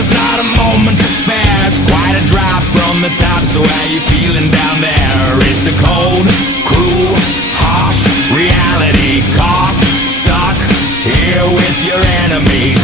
there's not a moment to spare. It's quite a drop from the top, so how you feeling down there? It's a cold, cruel, harsh reality. Caught, stuck here with your enemies.